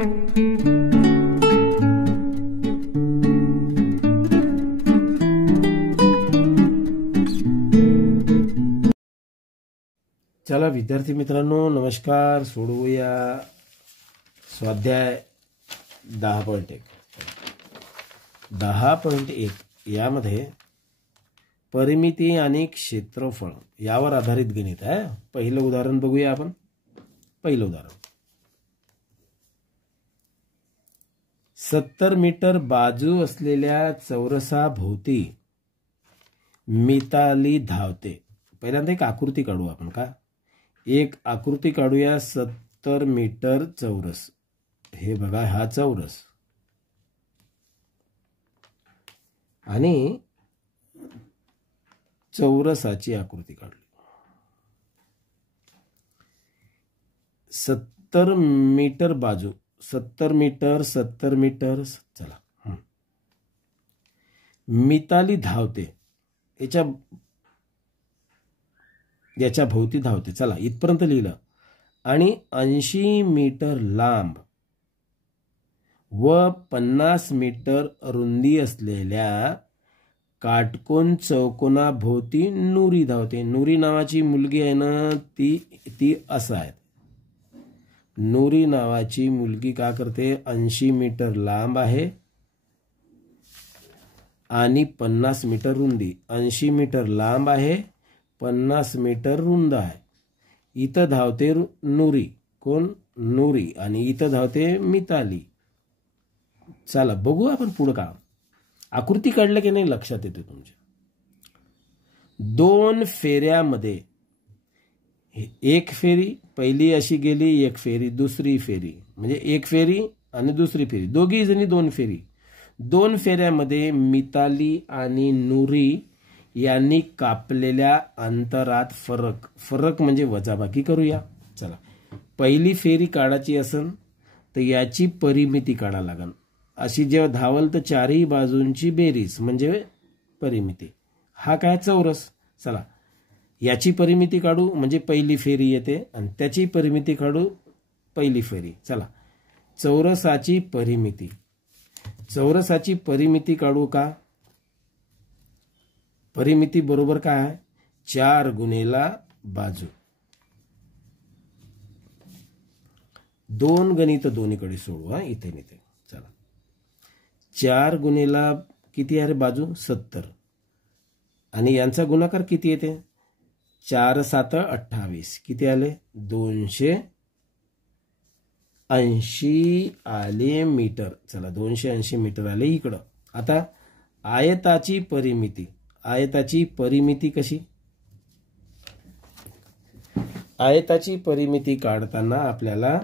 चला विद्यार्थी मित्रांनो नमस्कार. सोडवूया स्वाध्याय 10.1. 10.1 यामध्ये परिमिती आणि क्षेत्रफळ यावर आधारित गणित आहे. पहिलं उदाहरण बघूया आपण. पहिलं उदाहरण 70 मीटर बाजू असलेल्या चौरसाभोवती मिताली धावते. पहिल्यांदा एक आकृती काढू आपण. का एक आकृती काढूया. 70 मीटर चौरस. हे बघा हा चौरस आणि चौरसाची आकृती काढली. 70 मीटर बाजू. 70 मीटर. चला मिताली धावते. याच्या भोवती धावते. चला इथपर्यंत लिहिलं. आणि 80 मीटर लांब व 50 मीटर रुंदी असलेल्या काटकोन चौकोनाभोवती नुरी धावते. नुरी नावाची मुलगी आहे ना, ती असं आहे. नुरी नावाची मुलगी का करते? 80 मीटर लांब आहे आणि 50 मीटर रुंदी. 80 मीटर लांब आहे, 50 मीटर रुंद आहे. इथं धावते नुरी. कोण? नुरी. आणि इथं धावते मिताली. चला बघू आपण पुढं का. आकृती काढलं की नाही लक्षात येते तुमच्या. 2 फेऱ्यामध्ये एक फेरी पहिली अशी गेली, एक फेरी दुसरी फेरी, म्हणजे एक फेरी आणि दुसरी फेरी, दोघी जणी 2 फेरी. 2 फेऱ्यामध्ये मिताली आणि नुरी यांनी कापलेल्या अंतरात फरक म्हणजे वजाबाकी करूया. चला पहिली फेरी काढायची असेल तर याची परिमिती काढा लागेल. अशी जेव्हा धावल तर चारही बाजूंची बेरीज म्हणजे परिमिती. हा काय? चौरस. चला याची परिमिती काढू म्हणजे पहिली फेरी येते आणि त्याची परिमिती काढू पहिली फेरी. चला चौरसाची परिमिती काढू का? परिमिती बरोबर काय आहे? 4 गुणेला बाजू. 2 गणित दोन्हीकडे सोडू. इथे इथे. चला 4 गुणेला किती आहे बाजू? 70. आणि यांचा गुणाकार किती येते? 4 7 28. किती आले? 280 आले मीटर. चला 280 मीटर आले इकडं. आता आयताची परिमिती कशी? आयताची परिमिती काढताना आपल्याला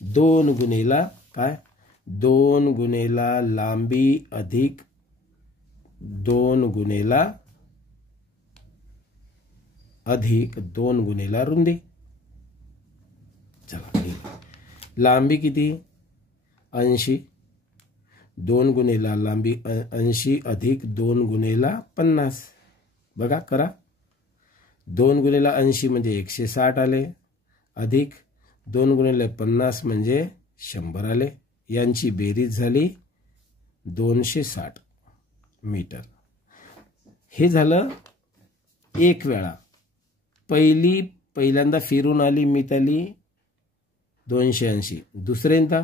2 गुणेला काय? 2 गुणेला लांबी अधिक 2 गुणेला रुंदी. चला लांबी किती? 80. 2 गुणेला लांबी 80 अधिक 2 गुणेला 50. बघा करा. 2 गुणेला 80 म्हणजे 160 आले, अधिक 2 गुणेला 50 म्हणजे 100 आले. यांची बेरीज झाली 260 मीटर. हे झालं एक वेळा. पहिल्यांदा फिरून आली मिताली 280. दुसऱ्यांदा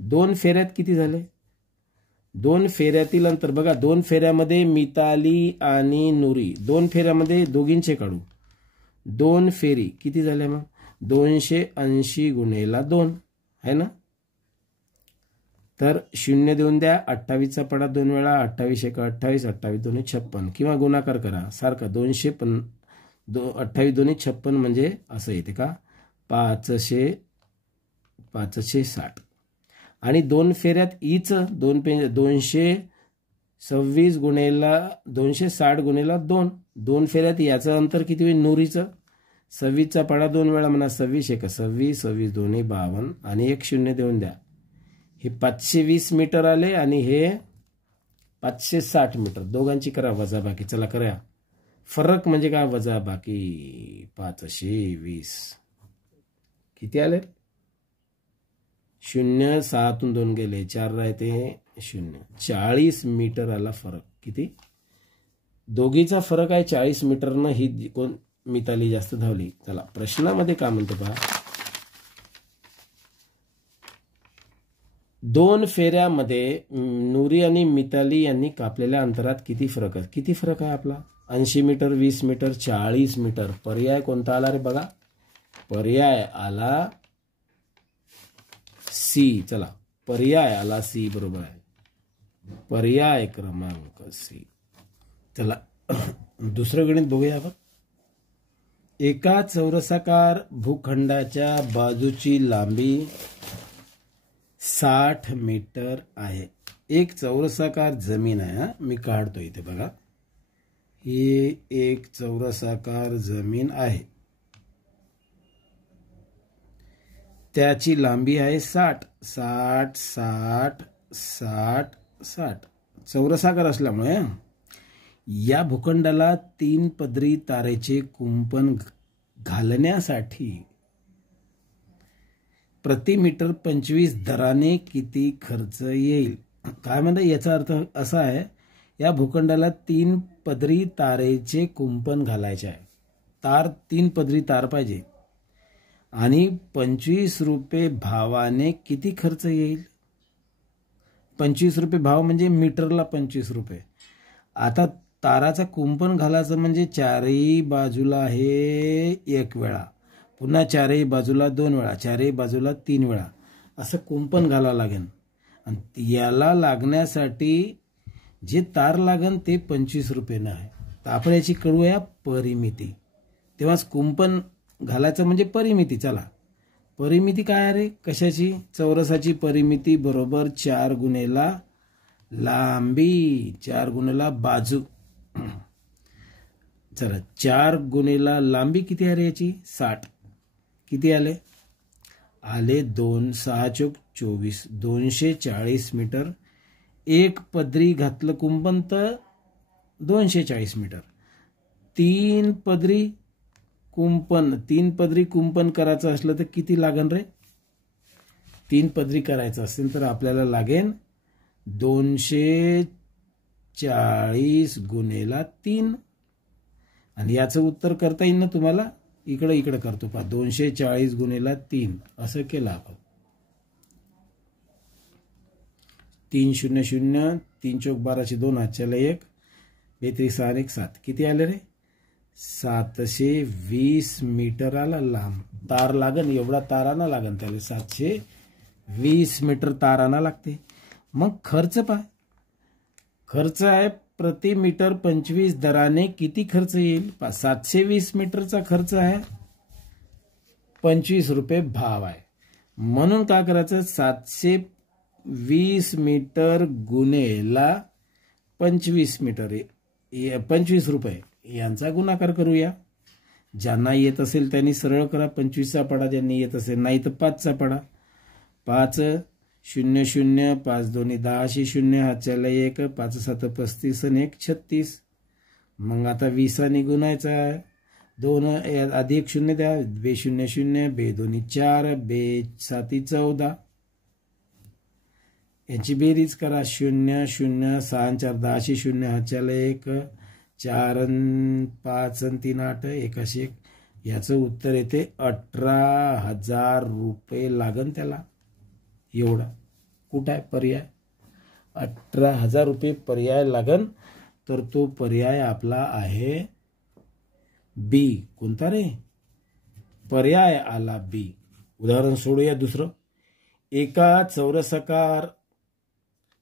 2 फेऱ्यात किती झाले? 2 फेऱ्यातील अंतर बघा. 2 फेऱ्यामध्ये मिताली आणि नुरी 2 फेऱ्यामध्ये दोघींचे काढू. 2 फेरी किती झाल्या मग? 280 गुणेला 2 है ना. तर 0 देऊन द्या. 28चा पडा 2 वेळा. 28 1 28, 28 2 56 किंवा गुणाकार करा सारखा. 28 2 56 म्हणजे असं येते का? 560. आणि 2 फेऱ्यात ईच 226 गुणेला 260 गुणेला 2. 2 फेऱ्यात याचं अंतर किती होईल? नुरीचं 26चा पडा 2 वेळा म्हणा. 26 1 26, 26 2 52 आणि 1 0 देऊन द्या. हे 520 मीटर आले आणि हे 560 मीटर. दोघांची करा वजाबाकी. चला करा. फरक म्हणजे काय? वजाबाकी. 520 किती आले? 0 6तून 2 गेले 4 राहते 0 40 मीटर आला फरक. किती? दोघीचा फरक आहे 40 मीटरनं. ही कोण मिताली जास्त धावली. चला प्रश्नामध्ये काय म्हणतो पहा. 2 फेऱ्यामध्ये नूरी आणि मिताली यांनी कापलेल्या अंतरात किती फरक आहे? किती फरक आहे आपला? 80 मीटर, 20 मीटर, 40 मीटर. पर्याय कोणता आला रे बघा? पर्याय आला सी. चला पर्याय आला सी, बरोबर आहे. पर्याय क्रमांक सी. चला दुसरं गणित बघूया आपण. एका चौरसाकार भूखंडाच्या बाजूची लांबी 60 मीटर आहे. एक चौरसाकार जमीन आहे. मी काढतो इथे बघा. ही एक चौरसाकार जमीन आहे. त्याची लांबी आहे 60 60 60 60 60. चौरसाकार असल्यामुळे या भूखंडाला 3 पदरी तारेचे कुंपण घालण्यासाठी प्रति मीटर 25 दराने किती खर्च येईल? काय म्हणतात? याचा अर्थ असा आहे, या भूखंडाला 3 पदरी तारेचे कुंपण घालायचे आहे. 3 पदरी तार पाहिजे आणि 25 रुपये भावाने किती खर्च येईल? 25 रुपये भाव म्हणजे मीटरला 25 रुपये. आता ताराचा कुंपण घालायचं म्हणजे चारही बाजूला आहे 1 वेळा, पुन्हा चारही बाजूला 2 वेळा, चारही बाजूला 3 वेळा असं कुंपण घालावं लागेल. आणि याला लागण्यासाठी जे तार लागेल ते 25 रुपयानं आहे. तर आपण याची करूया परिमिती. तेव्हाच कुंपण घालायचं म्हणजे परिमिती. चला परिमिती काय आहे रे? कशाची? चौरसाची परिमिती बरोबर 4 गुणेला लांबी 4 गुणेला बाजू. चला 4 गुणेला लांबी किती आहे रे याची? 60. किती आले? आले 2 6 चौक 24 240 मीटर. एक पदरी घातलं कुंपण तर 240 मीटर. 3 पदरी कुंपण करायचं असलं तर किती लागेल रे? 3 पदरी करायचं असेल तर आपल्याला लागेल 240 गुणेला 3. आणि याचं उत्तर करता येईल ना तुम्हाला? इकडे करतो पहा. 240 गुणेला 3 असं केलं आपण. 3 0 0 3 चौक 12 2 हातच्याला 1 बेत्रिक 6 1 7. किती आले रे? 720 मीटर आला लांब. तार लागन एवढा ताराना लागन त्याला. 720 मीटर ताराना लागते. मग खर्च पाय. खर्च आहे प्रति मीटर 25 दराने किती खर्च येईल? 720 मीटरचा खर्च आहे 25 रुपये भाव आहे. म्हणून काय करायचं? 720 मीटर गुणेला 25 मीटर 25 रुपये यांचा गुणाकार करूया. ज्यांना येत असेल त्यांनी सरळ करा. 25चा पडा. ज्यांनी येत असेल नाही तर 5चा पडा. 5 0 0 5 2 10 0 हातच्याला 1 5 7 35 आणि 1 36. मग आता 20 गुणायचा आहे. 2 आधी 1 0 द्या. 2 0 0 2 2 4 2 7 14. याची बेरीज करा. 0 0 6 4 10 0 हातच्याला 1 4 5 3 8 1 याचं उत्तर येते 18,000 रुपये लागन त्याला. एवढा कुठं आहे पर्याय? 18,000 रुपये पर्याय लागन. तर तो पर्याय आपला आहे बी. कोणता रे? पर्याय आला बी. उदाहरण सोडूया दुसरं. एका चौरसाकार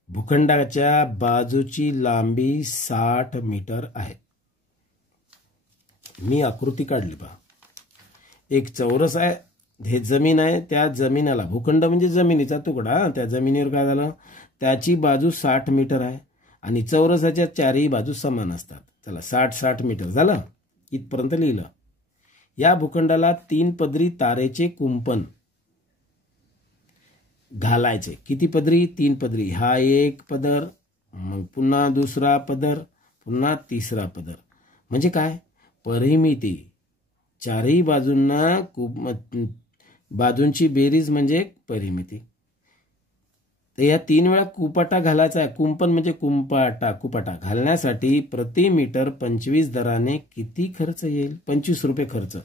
भूखंडाच्या बाजूची लांबी 60 मीटर आहे. मी आकृती काढली पहा. एक चौरस आहे. हे जमीन आहे. त्या जमिनीला भूखंड म्हणजे जमिनीचा तुकडा. त्या जमिनीवर काय झालं? त्याची बाजू 60 मीटर आहे आणि चौरसाच्या चारही बाजू समान असतात. चला 60 मीटर झालं. इथपर्यंत लिहिलं. या भूखंडाला 3 पदरी तारेचे कुंपण घालायचे. किती पदरी? 3 पदरी. हा एक पदर, मग पुन्हा दुसरा पदर, पुन्हा तिसरा पदर. म्हणजे काय? परिमिती. चारही बाजूंना बाजूंची बेरीज म्हणजे परिमिती. तर या 3 वेळा कुपाटा घालायचा आहे. कुंपण म्हणजे कुपाटा घालण्यासाठी प्रति मीटर 25 दराने किती खर्च येईल? 25 रुपये खर्च.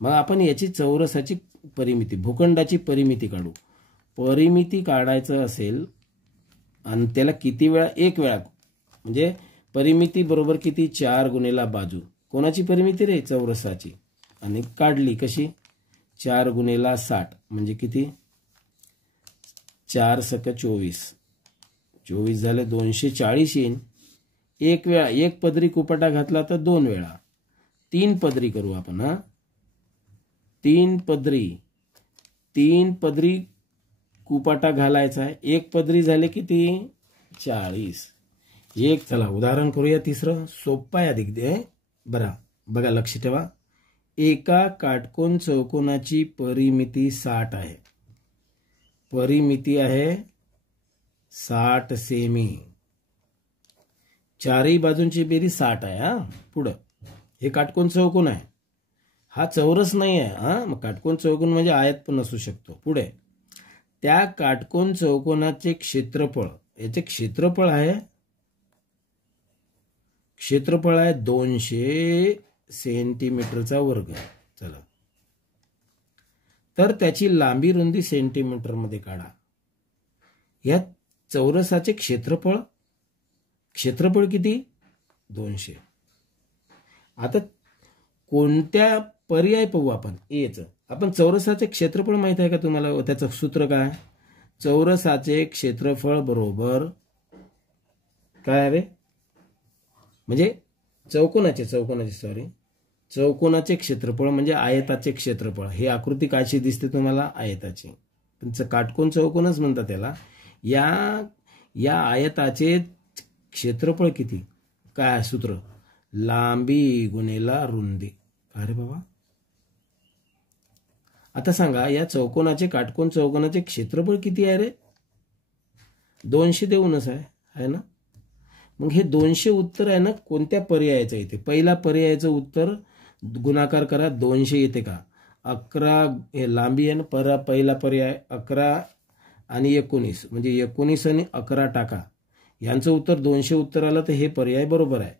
मग आपण याची चौरसाची परिमिती, भूखंडाची परिमिती काढू. परिमिती काढायचं असेल आणि त्याला किती वेळा? 1 वेळा. म्हणजे परिमिती बरोबर किती? 4 गुणेला बाजू. कोणाची परिमिती रे? चौरसाची. आणि काढली कशी? 4 गुणेला 60 म्हणजे किती? 4 सक 24. 24 झाले 240 येईन. 1 वेळा 1 पदरी कुपाटा घातला तर 2 वेळा. 3 पदरी करू आपण. हा 3 पदरी कुपाटा घालायचा आहे. 1 पदरी झाले किती? 40. चला उदाहरण करूया. तिसरं सोपं आहे अधिक दे. बघा लक्ष ठेवा. एका काटकोन चौकोनाची परिमिती 60 आहे. परिमिती आहे 60 सेमी. चारही बाजूंची बेरीज 60 आहे. हा पुढं हे काटकोन चौकोन आहे. हा चौरस नाही आहे. हा मग काटकोन चौकोन म्हणजे आयत पण असू शकतो. पुढे त्या काटकोन चौकोनाचे क्षेत्रफळ, याचे क्षेत्रफळ आहे 200 सेंटीमीटरचा वर्ग. चला तर त्याची लांबी रुंदी सेंटीमीटर मध्ये काढा. या चौरसाचे क्षेत्रफळ किती? 200. आता कोणत्या पर्याय पाहू आपण? एचं. आपण चौरसाचे क्षेत्रफळ माहित आहे का तुम्हाला? त्याचं सूत्र काय? चौरसाचे क्षेत्रफळ बरोबर काय रे? म्हणजे चौकोनाचे क्षेत्रफळ म्हणजे आयताचे क्षेत्रफळ. हे आकृती कायची दिसते तुम्हाला? आयताची. पण काटकोन चौकोनच म्हणतात त्याला. या आयताचे क्षेत्रफळ किती? काय सूत्र? लांबी गुणेला रुंदी. काय रे बाबा? आता सांगा या काटकोन चौकोनाचे क्षेत्रफळ किती आहे रे? 200 देऊनच आहे ना. मग हे 200 उत्तर आहे ना कोणत्या पर्यायाचं येते? पहिला पर्यायाचं उत्तर गुणाकार करा. 200 येते का? 11 हे लांबी आहे ना. पहिला पर्याय 11 आणि 19 म्हणजे 19 आणि 11 टाका. यांचं उत्तर 200 उत्तर आलं तर हे पर्याय बरोबर आहे.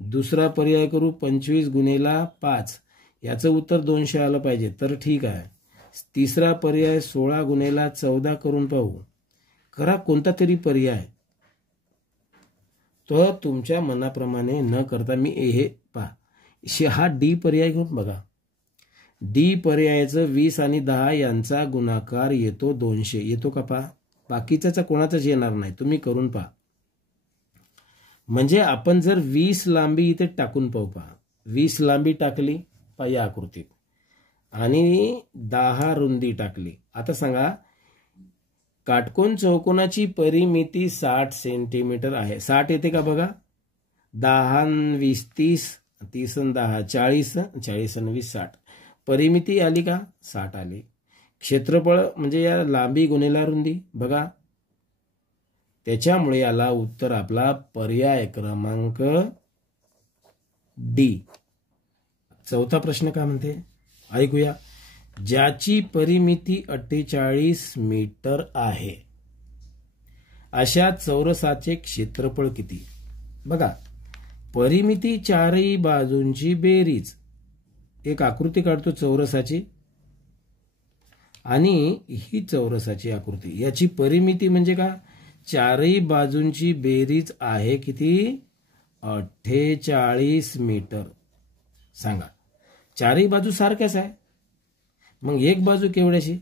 दुसरा पर्याय करू 25 गुणेला 5. याचं उत्तर 200 आलं पाहिजे तर ठीक आहे. तिसरा पर्याय 16 गुणेला 14 करून पाहू. करा कोणता तरी पर्याय. तो तुमच्या मनाप्रमाणे न करता मी हे पहा. हा डी पर्याय घेऊन बघा. डी पर्यायाचं 20 आणि 10 यांचा गुणाकार येतो 200. येतो का पहा? बाकीचा कोणाचाच येणार नाही. तुम्ही करून पहा. म्हणजे आपण जर 20 लांबी इथे टाकून पाहू. पहा 20 लांबी टाकली पहा या आकृतीत आणि 10 रुंदी टाकली. आता सांगा काटकोन चौकोनाची परिमिती 60 सेंटीमीटर आहे. 60 येते का बघा? 10 20 30 30 आणि 10 40 40 आणि 20 60. परिमिती आली का? 60 आली. क्षेत्रफळ म्हणजे या लांबी गुणेला रुंदी बघा. त्याच्यामुळे याला उत्तर आपला पर्याय क्रमांक डी. चौथा प्रश्न काय म्हणते ऐकूया. ज्याची परिमिती 48 मीटर आहे अशा चौरसाचे क्षेत्रफळ किती? बघा परिमिती चारही बाजूंची बेरीज. एक आकृती काढतो चौरसाची आणि ही चौरसाची आकृती. याची परिमिती म्हणजे का? चारही बाजूंची बेरीज आहे किती? 48 मीटर. सांगा चारही बाजू सारख्याच आहे. मग एक बाजू केवढ्याची?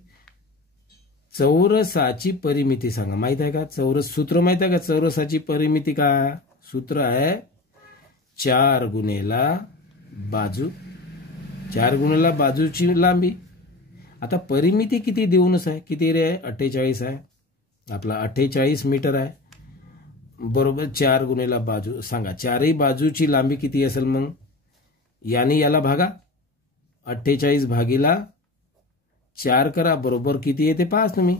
चौरसाची परिमिती सांगा. माहित आहे का? सूत्र माहित आहे का? चौरसाची परिमिती का? सूत्र आहे 4 गुणेला बाजू. 4 गुणेला बाजूची लांबी. आता परिमिती किती देऊनच आहे. किती रे? 48 आहे. आपला 48 मीटर आहे बरोबर. 4 गुणेला बाजू सांगा. चारही बाजूची लांबी किती असेल? मग याने याला भागा. 48 भागीला 4 करा बरोबर किती येते पहा तुम्ही.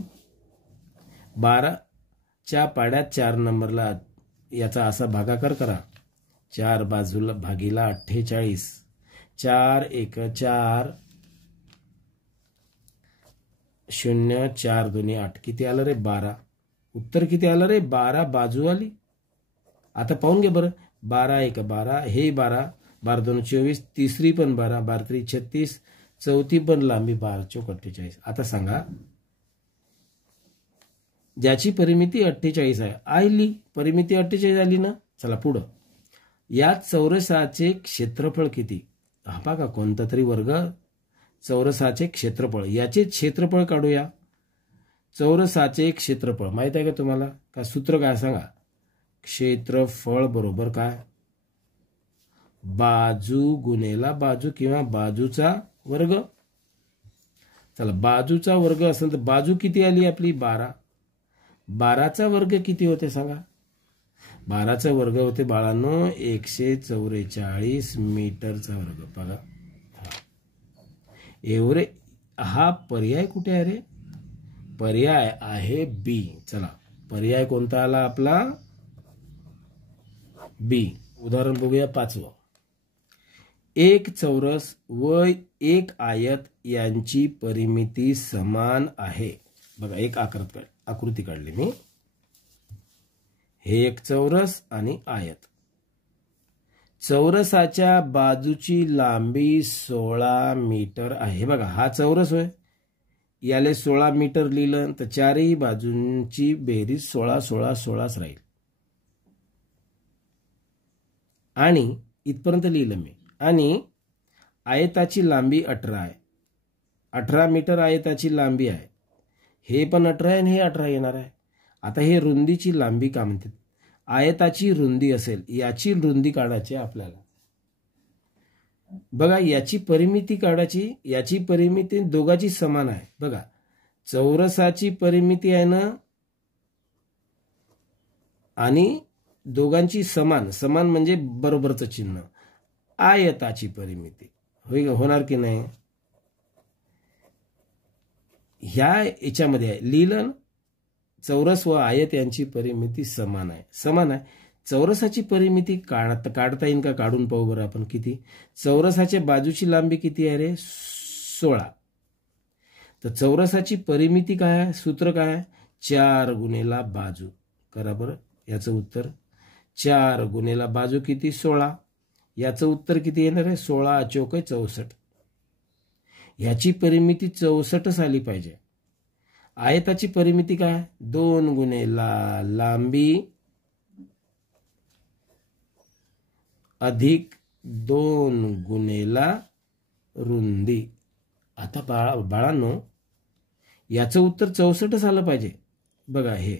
12च्या पाड्यात 4 नंबरला याचा असा भागाकार करा. 4 बाजूला भागीला 48. 4 1 4 0 4 2 8 किती आलं रे? 12. उत्तर किती आलं रे? 12 बाजू आली. आता पाहून घे बरं, 12 1 12, हे 12, 12 2 24, तिसरी पण 12, 12 3 36, चौथी पण लांबी 12 चौक 48. आता सांगा, ज्याची परिमिती 48 आहे, आली परिमिती 48 आली ना. चला पुढं, या चौरसाचे क्षेत्रफळ किती? हा बघा, कोणता तरी वर्ग चौरसाचे क्षेत्रफळ, याचे क्षेत्रफळ काढूया. चौरसाचे क्षेत्रफळ माहित आहे का तुम्हाला? का सूत्र काय सांगा? क्षेत्रफळ बरोबर काय? बाजू गुणेला बाजू किंवा बाजूचा वर्ग. चला, बाजूचा वर्ग असेल तर बाजू किती आली आपली? 12. 12चा वर्ग किती होते सांगा? 12चा वर्ग होते बाळांनो 144 मीटरचा वर्ग. बघा एवढे. हा पर्याय कुठे आहे रे? पर्याय आहे बी. चला, पर्याय कोणता आला आपला? बी. उदाहरण बघूया 5वं. एक चौरस व एक आयत यांची परिमिती समान आहे. बघा, एक आकृती काढली मी. हे एक चौरस आणि आयत. चौरसाच्या बाजूची लांबी 16 मीटर आहे. बघा, हा चौरस होय, याले 16 मीटर लिहिलं तर चारही बाजूंची बेरीज 16 16 16 राहील. आणि इथपर्यंत लिहिलं मी. आणि आयताची लांबी 18 आहे. 18 मीटर आयताची लांबी आहे. हे पण 18 आहे आणि हे 18 येणार आहे. आता हे रुंदीची लांबी का म्हणतात? आयताची रुंदी असेल, याची रुंदी काढायची आपल्याला. बघा, याची परिमिती काढायची. याची परिमिती दोघांची समान आहे. बघा, चौरसाची परिमिती आहे ना, आणि दोघांची समान. समान म्हणजे बरोबरचं चिन्ह. आयताची परिमिती होणार की नाही? ह्या याच्यामध्ये आहे लिहिलं, चौरस व आयत यांची परिमिती समान आहे. समान आहे. चौरसाची परिमिती काढता येईल का? काढून पाहू बरं आपण. किती? चौरसाच्या बाजूची लांबी किती आहे रे? 16. तर चौरसाची परिमिती काय आहे? सूत्र काय आहे? 4 गुणेला बाजू. करा बरं याचं उत्तर. 4 गुणेला बाजू किती? 16. याचं उत्तर किती येणार आहे? 16 चौक 64. याची परिमिती 64 आली पाहिजे. आयताची परिमिती काय? 2 गुणेला लांबी अधिक 2 गुणेला रुंदी. आता बाळांनो, याचं उत्तर 64 आलं पाहिजे. बघा, हे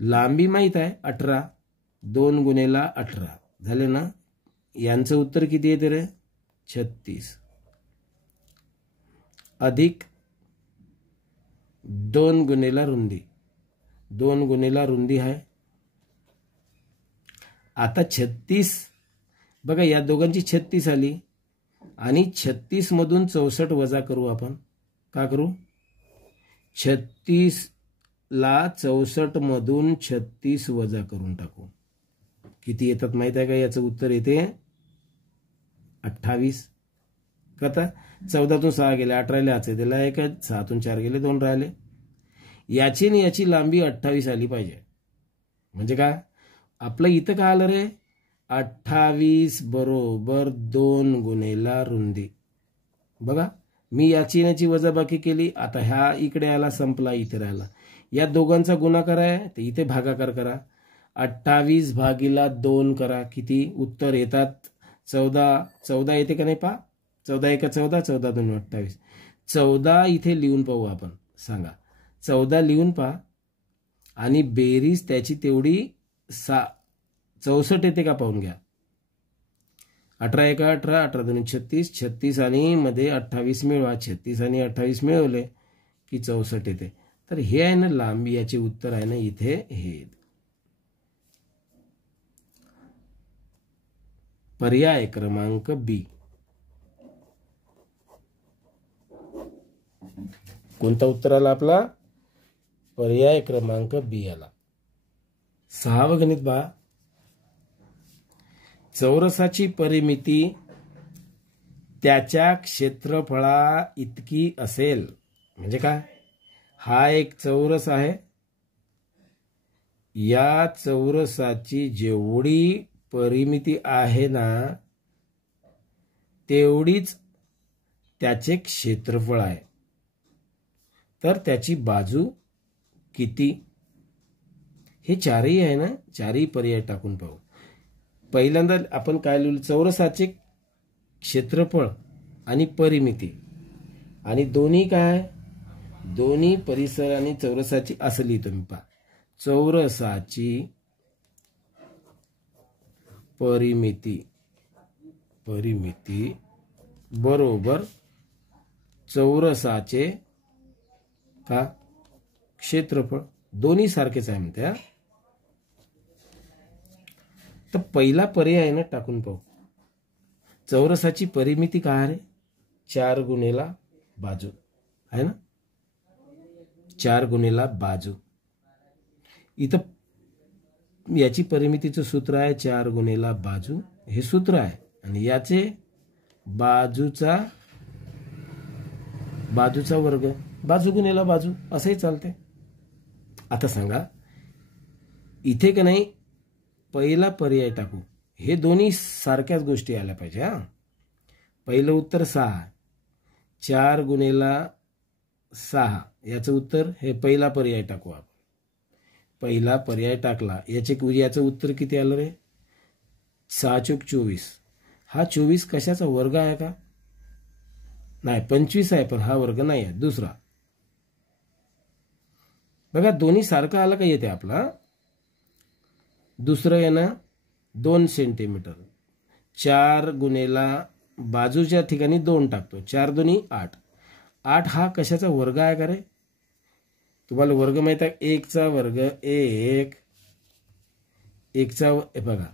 लांबी माहित आहे 18, 2 गुणेला 18 झाले ना. यांचं उत्तर किती येते रे? 36 अधिक 2 गुणेला रुंदी. 2 गुणेला रुंदी आहे. आता 36. बघा, या दोघांची 36 आली आणि 36 मधून 64 वजा करू आपण. का करू? 36 ला 64 मधून 36 वजा करून टाकू. किती येतात माहित आहे का? याचं उत्तर येते 28. कथा 14तून 6 गेले, 8 राहिले, आचे दिला 1, 6तून 4 गेले, 2 राहिले. याची आणि याची लांबी 28 आली पाहिजे. म्हणजे काय आपलं इथं काय आलं रे? 28 बरोबर 2 गुणेला रुंदी. बघा, मी याची याची वजाबाकी केली. आता ह्या इकडे आला, संपला, इथे राहिला. या दोघांचा गुणाकार आहे तर इथे भागाकार करा. 28 भागिला 2 करा. किती उत्तर येतात? 14. 14 येते का नाही? पहा, 14 1 14, 14 2 28. 14 इथे लिहून पाहू आपण. सांगा, 14 लिहून पहा आणि बेरीज त्याची तेवढी 64 येते का पाहून घ्या. 18 1 18, 18 2 36, 36 आणि मध्ये 28 मिळवा. 36 आणि 28 मिळवले की 64 येते. तर हे आहे ना लांबी. याचे उत्तर आहे ना इथे हे. पर्याय क्रमांक बी. कोणता उत्तर आला आपला? पर्याय क्रमांक बी आला. 6वं गणित बा. चौरसाची परिमिती त्याच्या क्षेत्रफळा इतकी असेल. म्हणजे काय? हा एक चौरस आहे या चौरसाची जेवढी परिमिती आहे ना तेवढीच त्याचे क्षेत्रफळ आहे. तर त्याची बाजू किती हे चारही आहे ना, चारही पर्याय टाकून पाहू. पहिल्यांदा आपण काय लिहिलं, चौरसाचे क्षेत्रफळ आणि परिमिती, आणि दोन्ही काय, दोन्ही परिसर आणि चौरसाची असं लिहितो मी. पहा, चौरसाची परिमिती बरोबर चौरसाचे का क्षेत्रफळ, दोन्ही सारखेच आहे म्हणते. तर पहिला पर्याय ना टाकून पाहू. चौरसाची परिमिती काय आहे, 4 गुणेला बाजू आहे ना, 4 गुणेला बाजू. इथं याची परिमितीचं सूत्र आहे 4 गुणेला बाजू, हे सूत्र आहे. आणि याचे बाजूचा वर्ग, बाजू गुणेला बाजू असंही चालते. आता सांगा इथे का नाही पहिला पर्याय टाकू, हे दोन्ही सारख्याच गोष्टी आल्या पाहिजे. हा, पहिलं उत्तर 6, 4 गुणेला 6 याचं उत्तर, हे पहिला पर्याय टाकू आपण. पहिला पर्याय टाकला, याचं उत्तर किती आलं रे, 6 चूक 24. हा 24 कशाचा वर्ग आहे का, नाही 25 आहे, पण हा वर्ग नाही आहे, दुसरा. बघा दोन्ही सारखं आलं का येते आपला. दुसरं आहे ना 2 सेंटीमीटर, 4 गुणेला बाजूच्या ठिकाणी 2 टाकतो, 4 दुनी 8. 8 हा कशाचा वर्ग आहे का रे, तुम्हाला वर्ग माहित आहे, 1 चा वर्ग 1, 1 चा बघा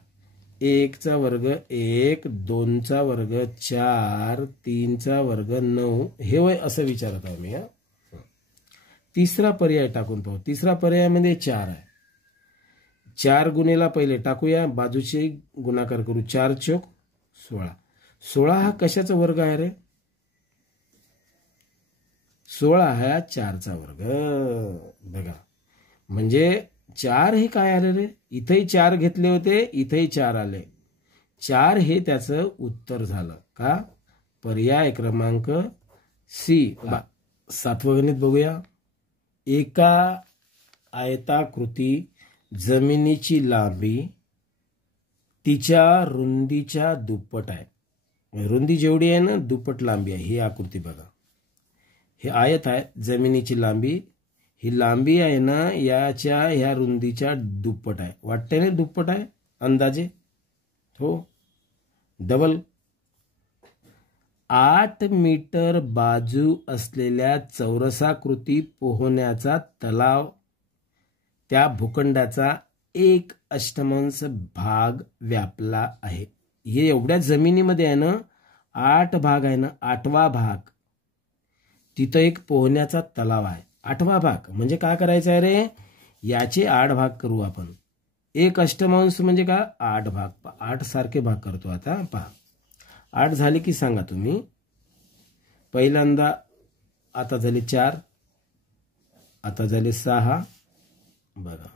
1 चा वर्ग 1, 2 चा वर्ग 4, 3 चा वर्ग 9, हे वय असं विचारत आहे मी. तिसरा पर्याय टाकून पाहू. तिसरा पर्यायामध्ये 4 आहे. 4 गुणेला पहिले टाकूया, बाजूचे गुणाकार करू, 4 चौक 16. 16 हा कशाचा वर्ग आहे रे, 16 हा 4 चा वर्ग. बघा म्हणजे 4 हे काय आले रे, इथेही 4 घेतले होते, इथेही 4 आले, 4 हे त्याचं उत्तर झालं का. पर्याय क्रमांक सी. 7वं गणित बघूया. एका आयताकृती जमिनीची लांबी तिच्या रुंदीच्या दुप्पट आहे. रुंदी जेवढी आहे ना दुप्पट लांबी आहे. ही आकृती बघा, हे आयत आहे, जमिनीची लांबी, ही लांबी आहे ना याच्या ह्या रुंदीच्या दुप्पट आहे. वाटते ना दुप्पट आहे अंदाजे, हो डबल. 8 मीटर बाजू असलेल्या चौरसाकृती पोहण्याचा तलाव त्या भूखंडाचा 1/8 भाग व्यापला आहे. हे एवढ्या जमिनीमध्ये आहे ना 8 भाग आहे ना, 8वा भाग तिथं एक पोहण्याचा तलाव आहे. 8वा भाग म्हणजे काय करायचं आहे रे, याचे 8 भाग करू आपण. 1/8 म्हणजे का 8 भाग, 8 सारखे भाग करतो. आता पहा 8 झाले की सांगा तुम्ही. पहिल्यांदा आता झाले 4, आता झाले 6, बघा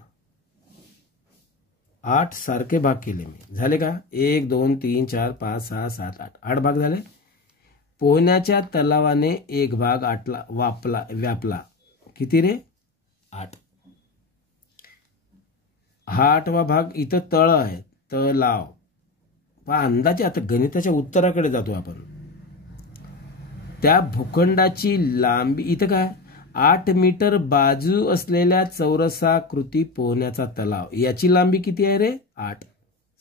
8 सारखे भाग केले मी, झाले का, 1 2 3 4 5 6 7 8, 8 भाग झाले. पोहण्याच्या तलावाने एक भाग 8ला व्यापला, किती रे 8. हा 8वा भाग इथं तळ आहे, तलाव. पहा अंदाजे आता गणिताच्या उत्तराकडे जातो आपण. त्या भूखंडाची लांबी इथं काय 8 मीटर बाजू असलेल्या चौरसाकृती पोहण्याचा तलाव, याची लांबी किती आहे रे 8.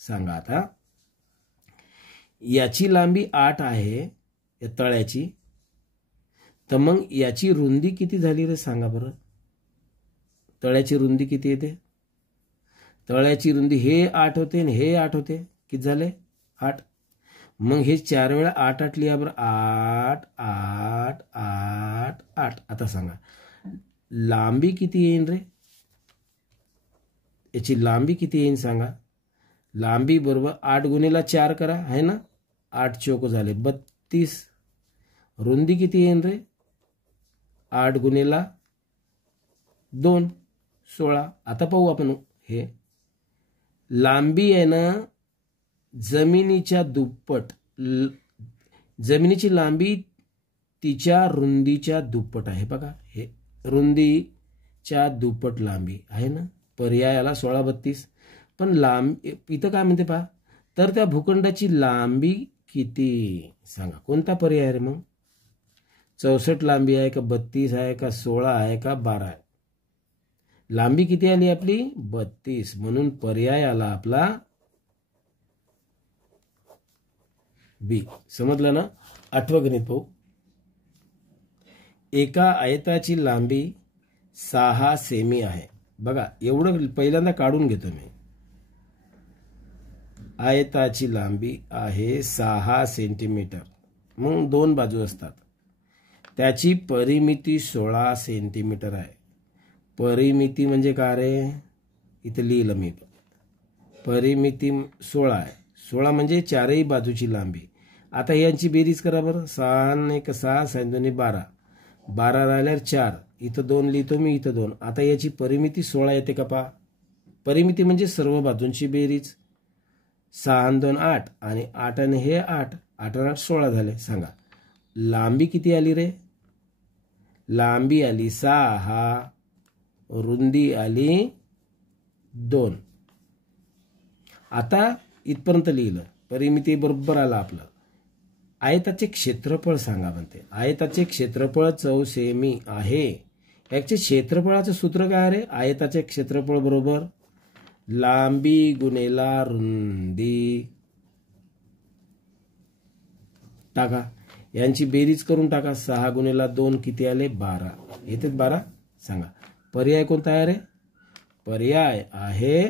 सांगा आता, याची लांबी 8 आहे या तळ्याची, तर मग याची रुंदी किती झाली रे सांगा बरं. तळ्याची रुंदी किती येते, तळ्याची रुंदी हे 8 होते आणि हे 8 होते, किती झाले 8. मग हे 4 वेळा 8 8 लिहा बरं, 8 8 8 8. आता सांगा लांबी किती येईल रे, याची लांबी किती येईल सांगा. लांबी बरोबर 8 गुणेला 4 करा, आहे ना, 8 चौक झाले 32. रुंदी किती येईल रे, 8 गुणेला 2 16. आता पाहू आपण हे लांबी आहे ना जमिनीच्या दुप्पट, जमिनीची लांबी तिच्या रुंदीच्या दुप्पट आहे. बघा हे रुंदीच्या दुप्पट लांबी आहे ना. पर्यायाला 16-32. पण इथं काय म्हणते पहा, तर त्या भूखंडाची लांबी किती सांगा. कोणता पर्याय रे मग? 64 लांबी आहे का 32 आहे का 16 आहे का 12 आहे? लांबी किती आली आपली? 32. म्हणून पर्याय आला आपला बी. समजलं ना? 8वं गणित पाहू. एका आयताची लांबी 6 सेमी आहे. बघा एवढं पहिल्यांदा काढून घेतो मी. आयताची लांबी आहे 6 सेंटीमीटर. मग 2 बाजू असतात. त्याची परिमिती 16 सेंटीमीटर आहे. परिमिती म्हणजे काय रे? इथं लिहिलं मी. परिमिती 16 आहे. 16 म्हणजे चारही बाजूची लांबी. आता यांची बेरीज करा बरं. 6 1 6 6 2 12. 12 राहिल्यावर 4. इथं 2 लिहितो मी, इथं 2. आता याची परिमिती 16 येते का पहा. परिमिती म्हणजे सर्व बाजूंची बेरीज. 6 2 8 आणि 8 आणि हे 8. 8 8 16 झाले. सांगा लांबी किती आली रे? लांबी आली 6, रुंदी आली 2. आता इथपर्यंत लिहिलं. परिमिती बरोबर आला आपलं. आयताचे क्षेत्रफळ सांगा म्हणते. आयताचे क्षेत्रफळ 14 सेमी आहे. याचे क्षेत्रफळाचं सूत्र काय रे? आयताचे क्षेत्रफळ बरोबर लांबी गुणेला रुंदी. टाका. यांची बेरीज करून टाका. 6 गुणेला 2 किती आले? 12. येते 12. सांगा पर्याय कोणता आहे रे? पर्याय आहे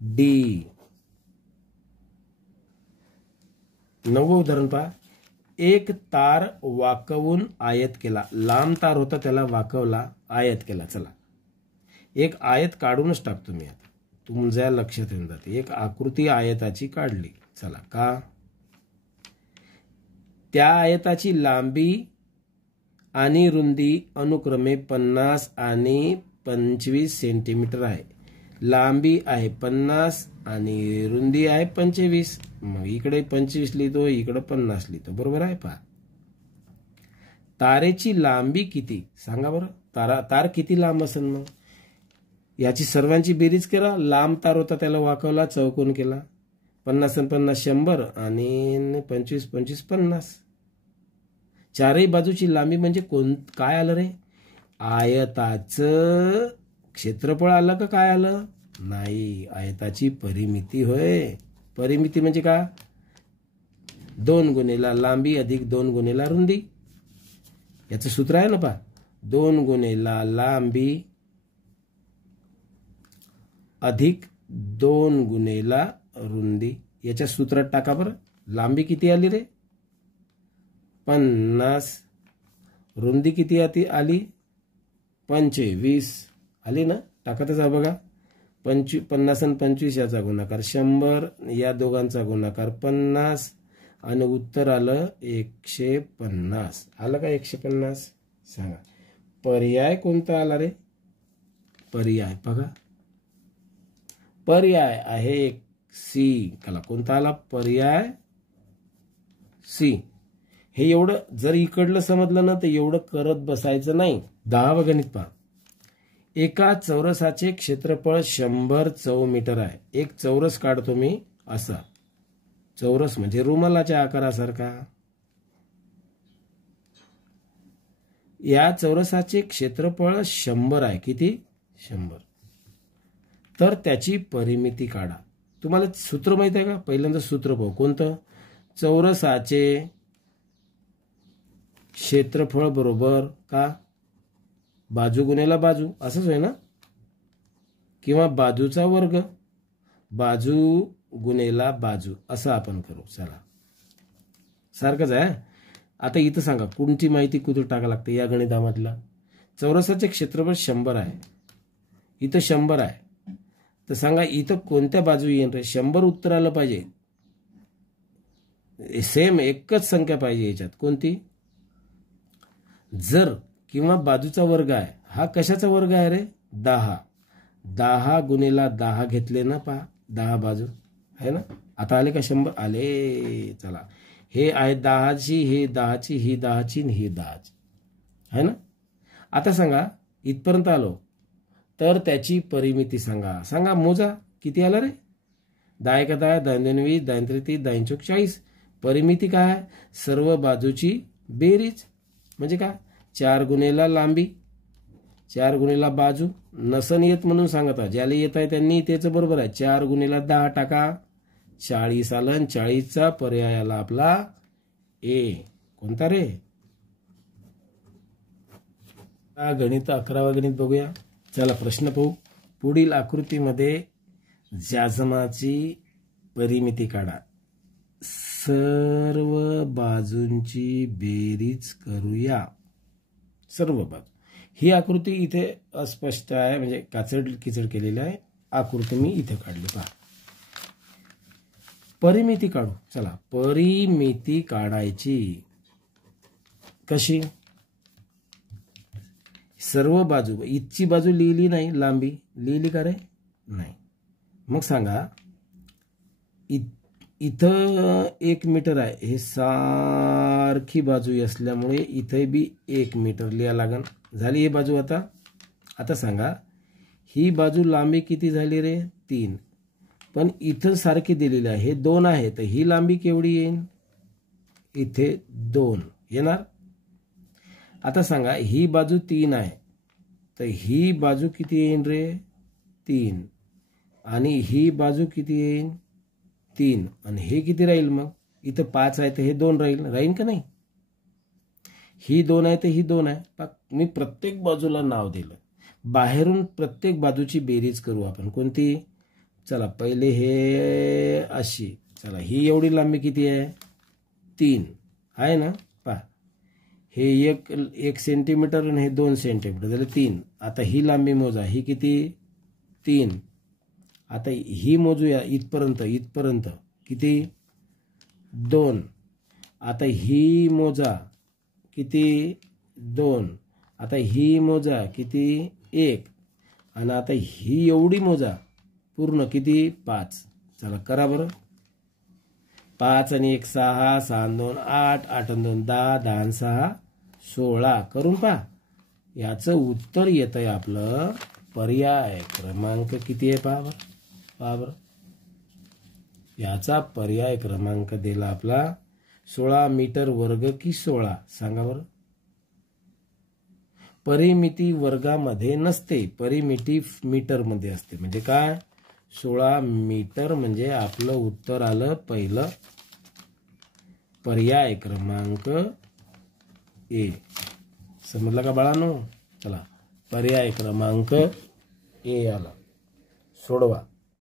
डी. 9वं उदाहरण पहा. एक तार वाकवून आयत केला. लांब तार होता त्याला वाकवला, आयत केला. चला एक आयत काढूनच टाकतो मी. आता तुमच्या लक्षात येऊन जाते. एक आकृती आयताची काढली. चला का? त्या आयताची लांबी आणि रुंदी अनुक्रमे 50 आणि 25 सेंटीमीटर आहे. लांबी आहे 50 आणि रुंदी आहे 25. मग इकडे 25 लिहितो, इकडे 50 लिहितो. बरोबर आहे पहा. तारेची लांबी किती सांगा बरं. तार किती लांब असेल मग? याची सर्वांची बेरीज करा. लांब तार होता त्याला वाकवला, चौकोन केला. 50 आणि 50 100 आणि 25 25 50. चारही बाजूची लांबी म्हणजे काय आलं रे? आयताचं क्षेत्रफळ आलं का काय आलं? नाही, आयताची परिमिती होय. परिमिती म्हणजे का? 2 गुणेला लांबी अधिक 2 गुणेला रुंदी. याचं सूत्र आहे ना पहा. 2 गुणेला लांबी अधिक 2 गुणेला रुंदी. याच्या सूत्रात टाका बरं. लांबी किती आली रे? 50. रुंदी किती आली? 25 आली ना. टाकतच आहे बघा. 50 आणि 25 याचा गुणाकार 100, या दोघांचा गुणाकार 50 आणि उत्तर आलं 150. आलं का 150? सांगा पर्याय कोणता आला रे? पर्याय बघा. पर्याय आहे सी. कला कोणता आला? पर्याय सी. हे एवढं जर इकडलं समजलं ना तर एवढं करत बसायचं नाही. 10वं गणित पहा. एका चौरसाचे क्षेत्रफळ 100 चौमीटर आहे. एक चौरस काढतो मी असा. चौरस म्हणजे रुमालाच्या आकारासारखा. या चौरसाचे क्षेत्रफळ 100 आहे. किती? 100. तर त्याची परिमिती काढा. तुम्हाला सूत्र माहित आहे का? पहिल्यांदा सूत्र पाहू. कोणतं? चौरसाचे क्षेत्रफळ बरोबर का बाजू गुणेला बाजू, असंच आहे ना. किंवा बाजूचा वर्ग बाजू गुणेला बाजू, असं आपण करू. चला सारखंच आहे. आता इथं सांगा कोणती माहिती कुठे टाका लागते या गणितामधला. चौरसाचे क्षेत्रफळ 100 आहे. इथं 100 आहे. तर सांगा इथं कोणत्या बाजू येईल रे? 100 उत्तर आलं पाहिजे. सेम एकच संख्या पाहिजे याच्यात. कोणती? जर किंवा बाजूचा वर्ग आहे. हा कशाचा वर्ग आहे रे? 10. 10 गुणिला 10 घेतले ना, पहा 10 बाजू आहे ना. आता आले का 100 आले. चला, हे आहे 10ची, हे 10ची, ही 10ची, ही 10ची आहे ना. आता सांगा इथपर्यंत आलो तर त्याची परिमिती सांगा. सांगा, मोजा किती आलं रे. 10 एका 10, 10 दोन 20, 10 त्रिक 30, 10 चौक 40. परिमिती काय? सर्व बाजूची बेरीज. म्हणजे काय? 4 गुणिला लांबी, 4 गुणिला बाजू. नसन येत म्हणून सांगता, ज्याला येत आहे त्यांनी त्याचं बरोबर आहे. 4 गुणिला 10 टाका, 40 आलं. 40चा पर्याय आला आपला ए. कोणता रे? गणित 11वा गणित बघूया. चला प्रश्न पाहू. पुढील आकृतीमध्ये जाजमाची परिमिती काढा. सर्व बाजूंची बेरीज करूया. सर्व बाजू. ही आकृती इथे अस्पष्ट आहे, म्हणजे काचड किचड केलेली आहे. आकृती मी इथे काढली, पहा. परिमिती काढू. चला, परिमिती काढायची कशी? सर्व बाजू, इथची बाजू लिहिली नाही, लांबी लिहिली का रे? नाही. मग सांगा, इथं 1 मीटर आहे, हे सारखी बाजू असल्यामुळे इथे बी 1 मीटर लिहा लागन. झाली ही बाजू. आता सांगा, ही बाजू लांबी किती झाली रे? 3. पण इथं सारखी दिलेली आहे, हे 2 आहे, तर ही लांबी केवढी येईल? इथे 2 येणार. आता सांगा, ही बाजू 3 आहे, तर ही बाजू किती येईल रे? 3. आणि ही बाजू किती येईल? 3. आणि हे किती राहील मग? इथं 5 आहे तर हे 2 राहील का नाही? ही 2 आहे तर ही 2 आहे. मी प्रत्येक बाजूला नाव दिलं. बाहेरून प्रत्येक बाजूची बेरीज करू आपण. कोणती? चला, पहिले हे अशी. चला, ही एवढी लांबी किती आहे? 3 आहे ना. पहा, हे 1 सेंटीमीटर आणि हे 2 सेंटीमीटर झाले 3. आता ही लांबी मोजा. ही किती? 3. आता ही मोजूया इथपर्यंत किती? 2. आता ही मोजा किती? 2. आता ही मोजा किती? 1. आणि आता ही एवढी मोजा पूर्ण किती? 5. चला करा बरं. 5 आणि 1 6, 6 आणि 2 8, 8 आणि 2 10, 10 आणि 6 16. करून पहा. याचं उत्तर येत आहे आपलं पर्याय क्रमांक किती आहे? पहा बरं. याचा पर्याय क्रमांक दिला आपला 16 मीटर वर्ग की 16? सांगा बरं. परिमिती वर्गामध्ये नसते, परिमिती मीटर मध्ये असते. म्हणजे काय? 16 मीटर. म्हणजे आपलं उत्तर आलं पहिलं, पर्याय क्रमांक ए. समजलं का बाळांनो? चला, पर्याय क्रमांक ए आला. सोडवा.